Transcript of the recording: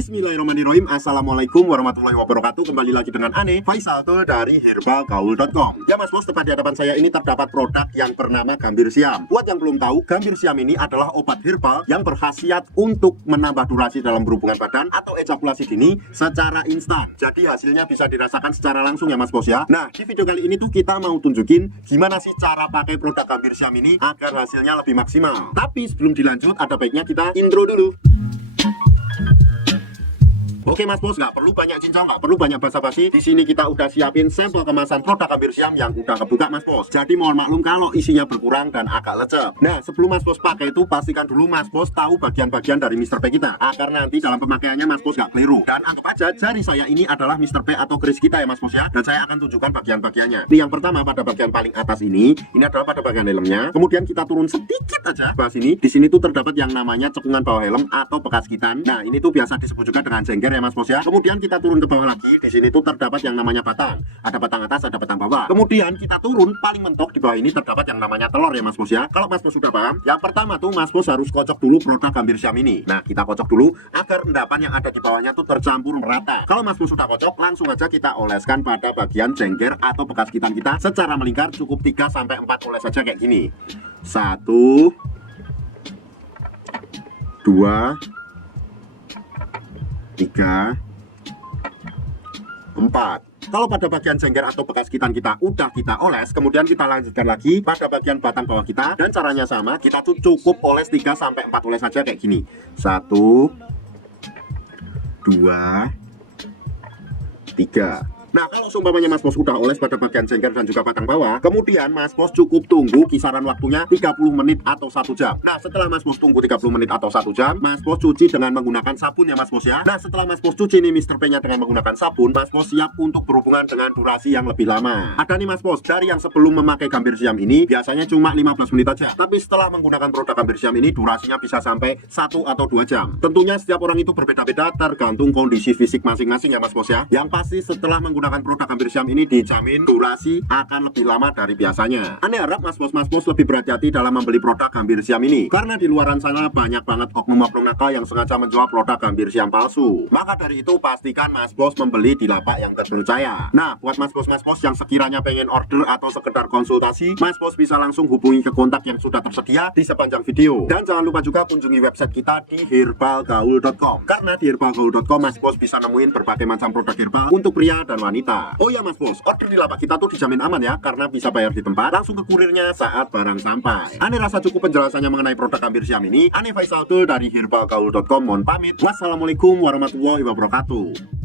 Bismillahirrahmanirrahim. Assalamualaikum warahmatullahi wabarakatuh. Kembali lagi dengan Ane Faisal tuh dari herbalgaul.com. Ya mas bos, tepat di hadapan saya ini terdapat produk yang bernama Gambir Siam. Buat yang belum tahu, Gambir Siam ini adalah obat herbal yang berkhasiat untuk menambah durasi dalam berhubungan badan atau ejakulasi dini secara instan. Jadi hasilnya bisa dirasakan secara langsung ya mas bos ya. Nah, di video kali ini tuh kita mau tunjukin gimana sih cara pakai produk Gambir Siam ini agar hasilnya lebih maksimal. Tapi sebelum dilanjut, ada baiknya kita intro dulu. Oke mas bos, nggak perlu banyak cincang, nggak perlu banyak basa-basi. Di sini kita udah siapin sampel kemasan produk Gambir Siam yang udah kebuka mas bos. Jadi mohon maklum kalau isinya berkurang dan agak lecek. Nah, sebelum mas bos pakai itu pastikan dulu mas bos tahu bagian-bagian dari Mr. P kita, agar nanti dalam pemakaiannya mas bos nggak keliru. Dan anggap aja jari saya ini adalah Mr. P atau keris kita ya mas bos ya. Dan saya akan tunjukkan bagian-bagiannya. Ini yang pertama pada bagian paling atas ini adalah pada bagian helmnya. Kemudian kita turun sedikit aja bawah sini. Di sini tuh terdapat yang namanya cekungan bawah helm atau bekas kitan. Nah, ini tuh biasa disebut juga dengan jengger ya mas bos ya. Kemudian kita turun ke bawah lagi. Di sini tuh terdapat yang namanya batang. Ada batang atas, ada batang bawah. Kemudian kita turun paling mentok di bawah ini terdapat yang namanya telur ya mas bos ya. Kalau mas bos sudah paham, yang pertama tuh mas bos harus kocok dulu produk Gambir Siam ini. Nah, kita kocok dulu agar endapan yang ada di bawahnya tuh tercampur merata. Kalau mas bos sudah kocok, langsung aja kita oleskan pada bagian jengger atau bekas kitan kita secara melingkar. Cukup 3-4 oles saja kayak gini. 1 2 3 4. Kalau pada bagian jengger atau bekas kitan kita udah kita oles, kemudian kita lanjutkan lagi pada bagian batang bawah kita. Dan caranya sama, kita tuh cukup oles 3-4 oles saja kayak gini. 1 2 3. Nah, kalau seumpamanya mas bos udah oles pada bagian jengger dan juga batang bawah, kemudian mas bos cukup tunggu kisaran waktunya 30 menit atau 1 jam. Nah, setelah mas bos tunggu 30 menit atau 1 jam, mas bos cuci dengan menggunakan sabun ya mas bos ya. Nah, setelah mas bos cuci nih Mr. P nya dengan menggunakan sabun, mas bos siap untuk berhubungan dengan durasi yang lebih lama. Ada nih mas bos, dari yang sebelum memakai Gambir Siam ini biasanya cuma 15 menit aja, tapi setelah menggunakan produk Gambir Siam ini durasinya bisa sampai 1 atau 2 jam. Tentunya setiap orang itu berbeda-beda tergantung kondisi fisik masing-masing ya mas bos ya. Yang pasti setelah menggunakan produk Gambir Siam ini dijamin durasi akan lebih lama dari biasanya. Ane harap mas bos lebih berhati-hati dalam membeli produk Gambir Siam ini, karena di luaran sana banyak banget oknum-oknum nakal yang sengaja menjual produk Gambir Siam palsu. Maka dari itu pastikan mas bos membeli di lapak yang terpercaya. Nah, buat mas bos yang sekiranya pengen order atau sekedar konsultasi, mas bos bisa langsung hubungi ke kontak yang sudah tersedia di sepanjang video. Dan jangan lupa juga kunjungi website kita di herbalgaul.com, karena di herbalgaul.com mas bos bisa nemuin berbagai macam produk herbal untuk pria dan wanita. Oh ya mas bos, order di lapak kita tuh dijamin aman ya, karena bisa bayar di tempat, langsung ke kurirnya saat barang sampai. Ane rasa cukup penjelasannya mengenai produk Gambir Siam ini. Ane Faisal tuh dari herbalgaul.com mohon pamit. Wassalamualaikum warahmatullahi wabarakatuh.